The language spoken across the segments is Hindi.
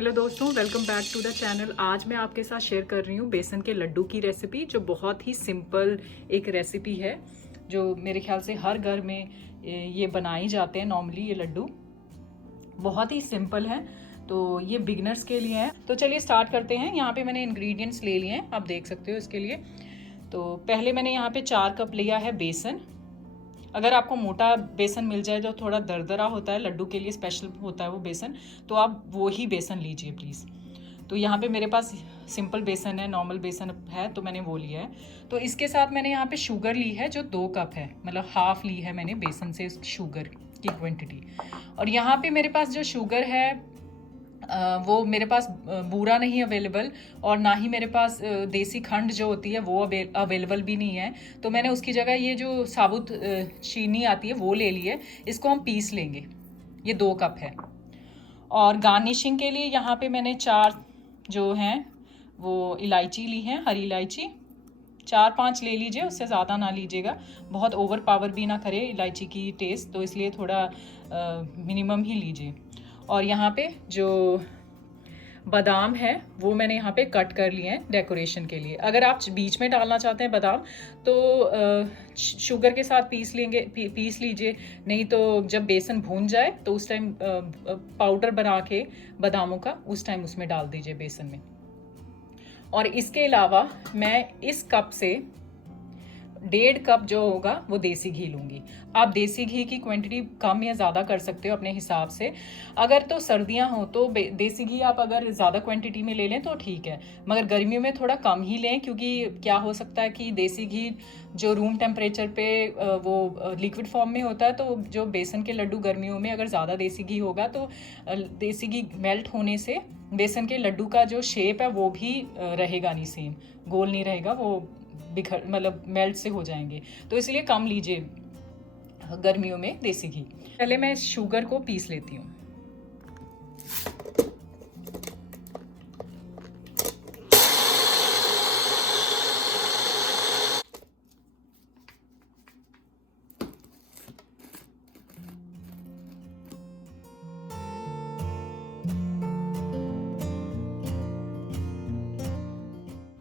हेलो दोस्तों, welcome back to the channel. आज मैं आपके साथ शेयर कर रही हूँ बेसन के लड्डू की रेसिपी, जो बहुत ही सिंपल एक रेसिपी है जो मेरे ख्याल से हर घर में ये बनाए जाते हैं। नॉर्मली ये लड्डू बहुत ही सिंपल है, तो ये बिगिनर्स के लिए है। तो चलिए स्टार्ट करते हैं। यहाँ पे मैंने इंग्रेडिएंट्स ले लिए हैं, आप देख सकते हो इसके लिए। तो पहले मैंने यहाँ पे 4 कप लिया है बेसन। अगर आपको मोटा बेसन मिल जाए जो थोड़ा दरदरा होता है, लड्डू के लिए स्पेशल होता है वो बेसन, तो आप वो ही बेसन लीजिए प्लीज़। तो यहाँ पे मेरे पास सिंपल बेसन है, नॉर्मल बेसन है, तो मैंने वो लिया है। तो इसके साथ मैंने यहाँ पे शुगर ली है जो 2 कप है, मतलब हाफ ली है मैंने बेसन से शुगर की क्वांटिटी। और यहाँ पे मेरे पास जो शुगर है वो मेरे पास बूरा नहीं अवेलेबल, और ना ही मेरे पास देसी खंड जो होती है वो अवेलेबल भी नहीं है। तो मैंने उसकी जगह ये जो साबुत चीनी आती है वो ले ली है। इसको हम पीस लेंगे। ये 2 कप है। और गार्निशिंग के लिए यहाँ पे मैंने 4 जो हैं वो इलायची ली हैं, हरी इलायची 4-5 ले लीजिए, उससे ज़्यादा ना लीजिएगा, बहुत ओवर पावर भी ना करे इलायची की टेस्ट, तो इसलिए थोड़ा मिनिमम ही लीजिए। और यहाँ पे जो बादाम है वो मैंने यहाँ पे कट कर लिए हैं डेकोरेशन के लिए। अगर आप बीच में डालना चाहते हैं बादाम तो शुगर के साथ पीस लीजिए, नहीं तो जब बेसन भून जाए तो उस टाइम पाउडर बना के बादामों का उस टाइम उसमें डाल दीजिए बेसन में। और इसके अलावा मैं इस कप से 1.5 कप जो होगा वो देसी घी लूँगी। आप देसी घी की क्वांटिटी कम या ज़्यादा कर सकते हो अपने हिसाब से। अगर तो सर्दियां हो तो देसी घी आप अगर ज़्यादा क्वांटिटी में ले लें तो ठीक है, मगर गर्मियों में थोड़ा कम ही लें, क्योंकि क्या हो सकता है कि देसी घी जो रूम टेम्परेचर पे वो लिक्विड फॉर्म में होता है, तो जो बेसन के लड्डू गर्मियों में अगर ज़्यादा देसी घी होगा तो देसी घी मेल्ट होने से बेसन के लड्डू का जो शेप है वो भी रहेगा नहीं, सेम गोल नहीं रहेगा, वो बिखर मतलब मेल्ट से हो जाएंगे। तो इसलिए कम लीजिए गर्मियों में देसी घी। पहले मैं शुगर को पीस लेती हूँ।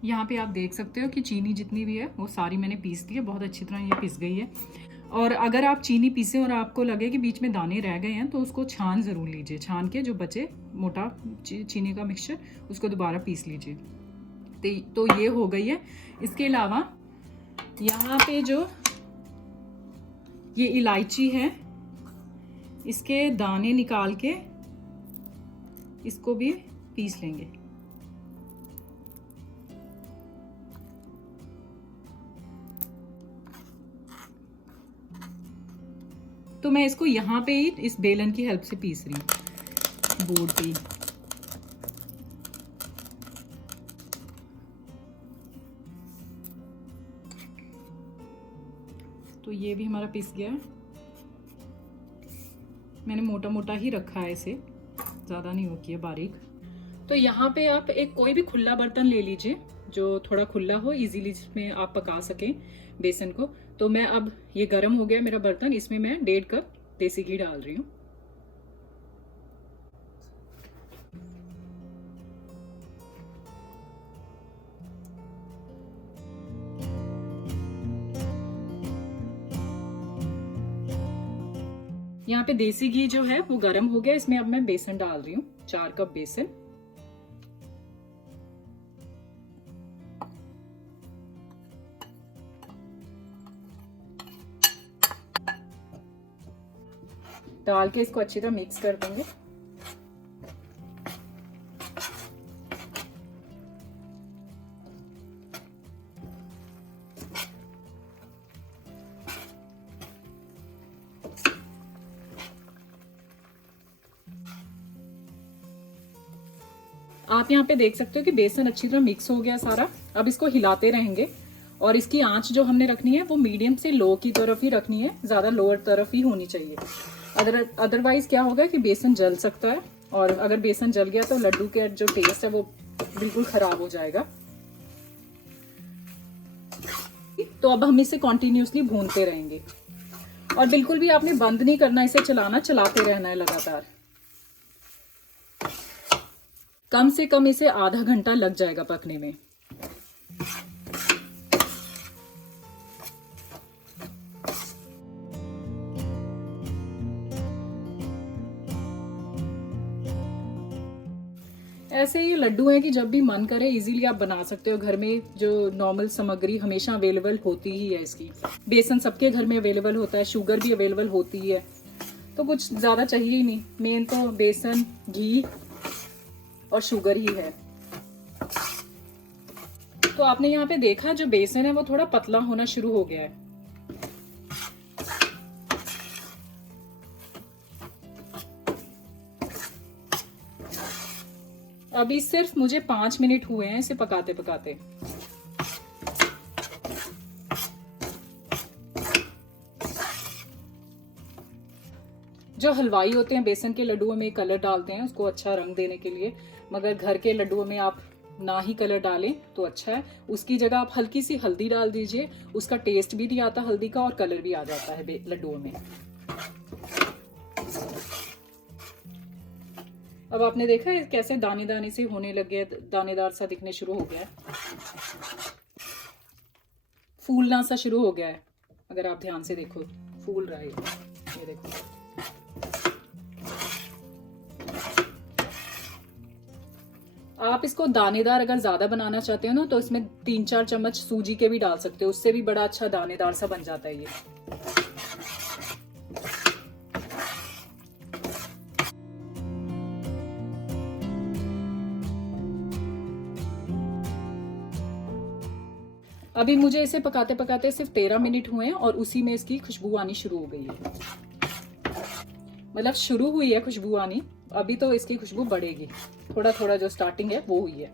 यहाँ पे आप देख सकते हो कि चीनी जितनी भी है वो सारी मैंने पीस दी है, बहुत अच्छी तरह ये पिस गई है। और अगर आप चीनी पीसे और आपको लगे कि बीच में दाने रह गए हैं तो उसको छान ज़रूर लीजिए, छान के जो बचे मोटा चीनी का मिक्सचर उसको दोबारा पीस लीजिए। तो ये हो गई है। इसके अलावा यहाँ पे जो ये इलायची है इसके दाने निकाल के इसको भी पीस लेंगे। तो मैं इसको यहाँ पे ही इस बेलन की हेल्प से पीस रही हूँ, बोर्ड पे ही। तो ये भी हमारा पिस गया है। मैंने मोटा मोटा ही रखा है इसे, ज़्यादा नहीं हो किया बारीक। तो यहाँ पे आप एक कोई भी खुला बर्तन ले लीजिए जो थोड़ा खुला हो, इजीली जिसमें आप पका सकें बेसन को। तो मैं अब ये गर्म हो गया मेरा बर्तन, इसमें मैं 1.5 कप देसी घी डाल रही हूँ। यहाँ पे देसी घी जो है वो गर्म हो गया, इसमें अब मैं बेसन डाल रही हूँ, 4 कप बेसन। डाल के इसको अच्छी तरह मिक्स कर देंगे। आप यहाँ पे देख सकते हो कि बेसन अच्छी तरह मिक्स हो गया सारा। अब इसको हिलाते रहेंगे, और इसकी आंच जो हमने रखनी है वो मीडियम से लो की तरफ ही रखनी है, ज़्यादा लोअर तरफ ही होनी चाहिए। अदरवाइज क्या होगा कि बेसन जल सकता है, और अगर बेसन जल गया तो लड्डू का जो टेस्ट है वो बिल्कुल खराब हो जाएगा। तो अब हम इसे कॉन्टिन्यूसली भूनते रहेंगे, और बिल्कुल भी आपने बंद नहीं करना, इसे चलाते रहना है लगातार। कम से कम इसे आधा घंटा लग जाएगा पकने में। ऐसे ये लड्डू हैं कि जब भी मन करे इजीली आप बना सकते हो घर में। जो नॉर्मल सामग्री हमेशा अवेलेबल होती ही है इसकी। बेसन सबके घर में अवेलेबल होता है, शुगर भी अवेलेबल होती है, तो कुछ ज़्यादा चाहिए ही नहीं। मेन तो बेसन, घी और शुगर ही है। तो आपने यहाँ पे देखा जो बेसन है वो थोड़ा पतला होना शुरू हो गया है। अभी सिर्फ मुझे 5 मिनट हुए हैं इसे पकाते पकाते। जो हलवाई होते हैं बेसन के लड्डुओं में कलर डालते हैं उसको अच्छा रंग देने के लिए, मगर घर के लड्डुओं में आप ना ही कलर डालें तो अच्छा है। उसकी जगह आप हल्की सी हल्दी डाल दीजिए, उसका टेस्ट भी नहीं आता हल्दी का और कलर भी आ जाता है लड्डुओं में। अब आपने देखा है कैसे दाने दाने से होने लग गया, दानेदार सा दिखने शुरू हो गया है, फूलना सा शुरू हो गया है। अगर आप ध्यान से देखो फूल रहा है ये देखो। आप इसको दानेदार अगर ज्यादा बनाना चाहते हो ना तो इसमें 3-4 चम्मच सूजी के भी डाल सकते हो, उससे भी बड़ा अच्छा दानेदार सा बन जाता है ये। अभी मुझे इसे पकाते पकाते सिर्फ 13 मिनट हुए हैं और उसी में इसकी खुशबू आनी शुरू हो गई है। मतलब शुरू हुई है खुशबू आनी, अभी तो इसकी खुशबू बढ़ेगी। थोड़ा थोड़ा जो स्टार्टिंग है वो हुई है।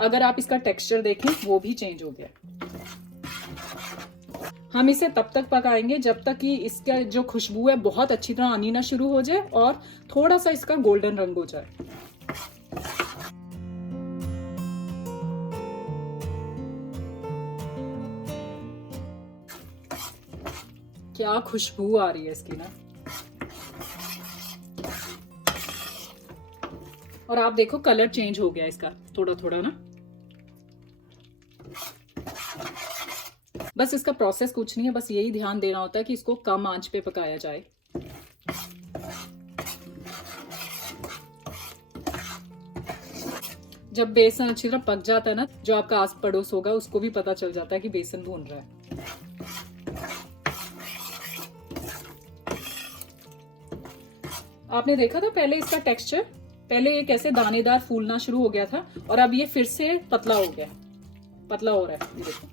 अगर आप इसका टेक्सचर देखें वो भी चेंज हो गया। हम इसे तब तक पकाएंगे जब तक कि इसका जो खुशबू है बहुत अच्छी तरह आनी ना शुरू हो जाए और थोड़ा सा इसका गोल्डन रंग हो जाए। क्या खुशबू आ रही है इसकी ना। और आप देखो कलर चेंज हो गया इसका थोड़ा थोड़ा ना। बस इसका प्रोसेस कुछ नहीं है, बस यही ध्यान देना होता है कि इसको कम आंच पे पकाया जाए। जब बेसन अच्छी तरह पक जाता है ना, जो आपका आस पड़ोस होगा उसको भी पता चल जाता है कि बेसन भून रहा है। आपने देखा था पहले इसका टेक्सचर, पहले ये कैसे दानेदार फूलना शुरू हो गया था और अब ये फिर से पतला हो गया, पतला हो रहा है। ये देखो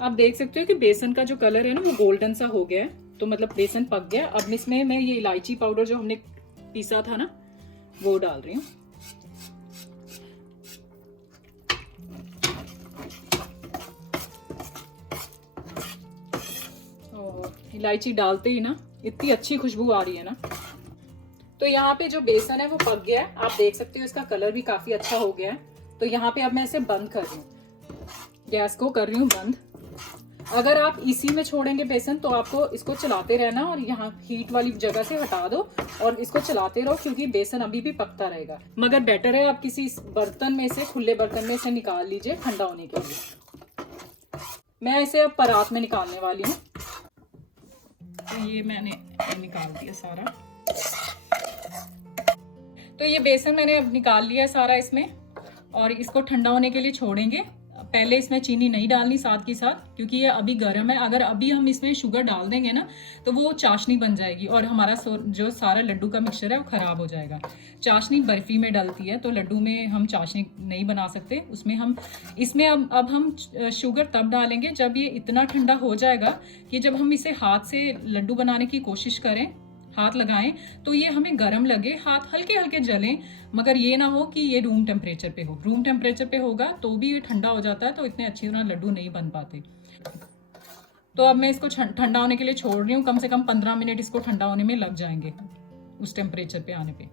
आप देख सकते हो कि बेसन का जो कलर है ना वो गोल्डन सा हो गया है, तो मतलब बेसन पक गया। अब इसमें मैं ये इलायची पाउडर जो हमने पीसा था ना वो डाल रही हूँ। इलायची डालते ही ना इतनी अच्छी खुशबू आ रही है ना। तो यहाँ पे जो बेसन है वो पक गया है, आप देख सकते हो इसका कलर भी काफी अच्छा हो गया है। तो यहाँ पे अब मैं इसे बंद कर रही हूँ, गैस को कर रही हूँ बंद। अगर आप इसी में छोड़ेंगे बेसन तो आपको इसको चलाते रहना और यहाँ हीट वाली जगह से हटा दो और इसको चलाते रहो, क्योंकि बेसन अभी भी पकता रहेगा। मगर बेटर है आप किसी बर्तन में से, खुले बर्तन में से निकाल लीजिए ठंडा होने के लिए। मैं इसे अब परात में निकालने वाली हूँ। तो ये मैंने निकाल दिया सारा। तो ये बेसन मैंने अब निकाल लिया है सारा इसमें, और इसको ठंडा होने के लिए छोड़ेंगे। पहले इसमें चीनी नहीं डालनी साथ के साथ, क्योंकि ये अभी गर्म है। अगर अभी हम इसमें शुगर डाल देंगे ना तो वो चाशनी बन जाएगी और हमारा जो सारा लड्डू का मिक्सचर है वो खराब हो जाएगा। चाशनी बर्फी में डलती है तो लड्डू में हम चाशनी नहीं बना सकते। इसमें अब हम शुगर तब डालेंगे जब ये इतना ठंडा हो जाएगा कि जब हम इसे हाथ से लड्डू बनाने की कोशिश करें, हाथ लगाएं तो ये हमें गर्म लगे, हाथ हल्के हल्के जलें, मगर ये ना हो कि ये रूम टेम्परेचर पे हो। रूम टेम्परेचर पे होगा तो भी ये ठंडा हो जाता है, तो इतने अच्छी तरह लड्डू नहीं बन पाते। तो अब मैं इसको ठंडा होने के लिए छोड़ रही हूँ। कम से कम 15 मिनट इसको ठंडा होने में लग जाएंगे, उस टेम्परेचर पे आने पे।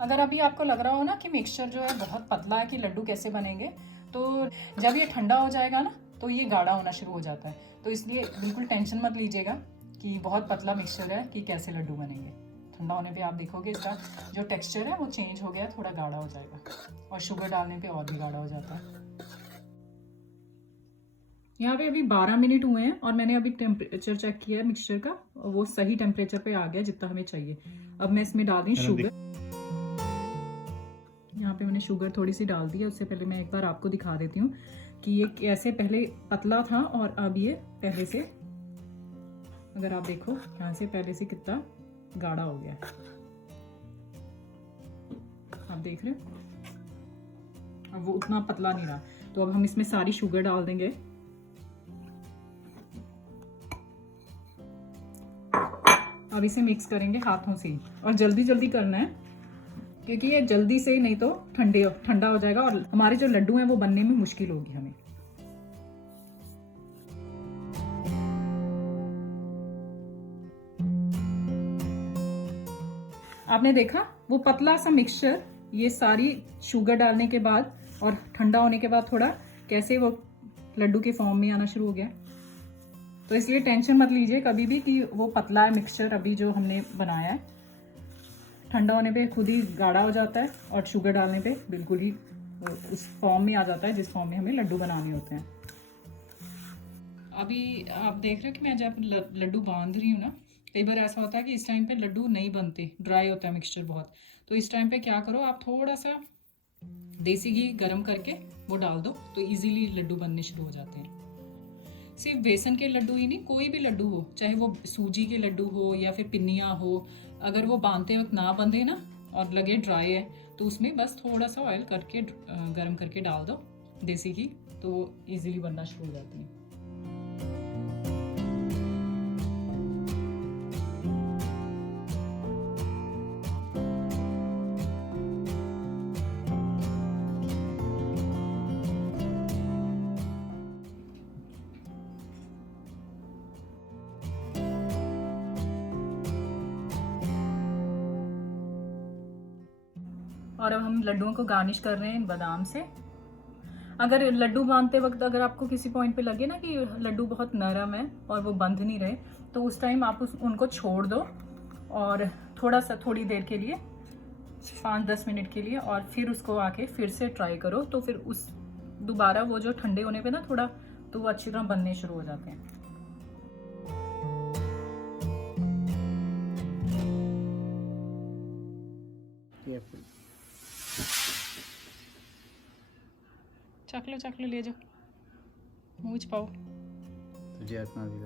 अगर अभी आपको लग रहा हो ना कि मिक्सचर जो है बहुत पतला है कि लड्डू कैसे बनेंगे, तो जब ये ठंडा हो जाएगा ना तो ये गाढ़ा होना शुरू हो जाता है। तो इसलिए बिल्कुल टेंशन मत लीजिएगा कि बहुत पतला मिक्सचर है कि कैसे लड्डू बनेंगे। ठंडा होने पे आप देखोगे इसका जो टेक्सचर है वो चेंज हो गया, थोड़ा गाढ़ा हो जाएगा, और शुगर डालने पे और भी गाढ़ा हो जाता है। यहाँ पे अभी 12 मिनट हुए हैं और मैंने अभी टेम्परेचर चेक किया है मिक्सचर का, वो सही टेम्परेचर पे आ गया जितना हमें चाहिए। अब मैं इसमें डाल रही हूँ शुगर। यहाँ पे मैंने शुगर थोड़ी सी डाल दी है। उससे पहले मैं एक बार आपको दिखा देती हूँ कि ये कैसे पहले पतला था और अब ये पहले से, अगर आप देखो यहाँ से पहले से कितना गाढ़ा हो गया, आप देख रहे हो। अब वो उतना पतला नहीं रहा। तो अब हम इसमें सारी शुगर डाल देंगे। अब इसे मिक्स करेंगे हाथों से ही, और जल्दी जल्दी करना है क्योंकि ये जल्दी से नहीं तो ठंडा हो जाएगा और हमारे जो लड्डू हैं वो बनने में मुश्किल होगी हमें। आपने देखा वो पतला सा मिक्सचर, ये सारी शुगर डालने के बाद और ठंडा होने के बाद थोड़ा कैसे वो लड्डू के फॉर्म में आना शुरू हो गया। तो इसलिए टेंशन मत लीजिए कभी भी कि वो पतला है मिक्सचर अभी जो हमने बनाया है। ठंडा होने पे खुद ही गाढ़ा हो जाता है और शुगर डालने पे बिल्कुल ही उस फॉर्म में आ जाता है जिस फॉर्म में हमें लड्डू बनाने होते हैं। अभी आप देख रहे हो कि मैं जब लड्डू बांध रही हूँ ना, कई बार ऐसा होता है कि इस टाइम पे लड्डू नहीं बनते, ड्राई होता है मिक्सचर बहुत। तो इस टाइम पे क्या करो, आप थोड़ा सा देसी घी गरम करके वो डाल दो तो इजीली लड्डू बनने शुरू हो जाते हैं। सिर्फ बेसन के लड्डू ही नहीं, कोई भी लड्डू हो, चाहे वो सूजी के लड्डू हो या फिर पिन्नियाँ हो, अगर वो बांधते वक्त ना बंधे ना और लगे ड्राई है तो उसमें बस थोड़ा सा ऑयल करके गरम करके डाल दो देसी घी, तो वो ईजिली बनना शुरू हो जाती है। और अब हम लड्डुओं को गार्निश कर रहे हैं बादाम से। अगर लड्डू बांधते वक्त अगर आपको किसी पॉइंट पे लगे ना कि लड्डू बहुत नरम है और वो बंध नहीं रहे, तो उस टाइम आप उनको छोड़ दो और थोड़ी देर के लिए, 5-10 मिनट के लिए, और फिर उसको आके फिर से ट्राई करो। तो फिर उस दोबारा वो जो ठंडे होने पे ना थोड़ा, तो वो अच्छी तरह बनने शुरू हो जाते हैं। चख लो ले जाओ, मुँह च पाओ। तुझे अपना भी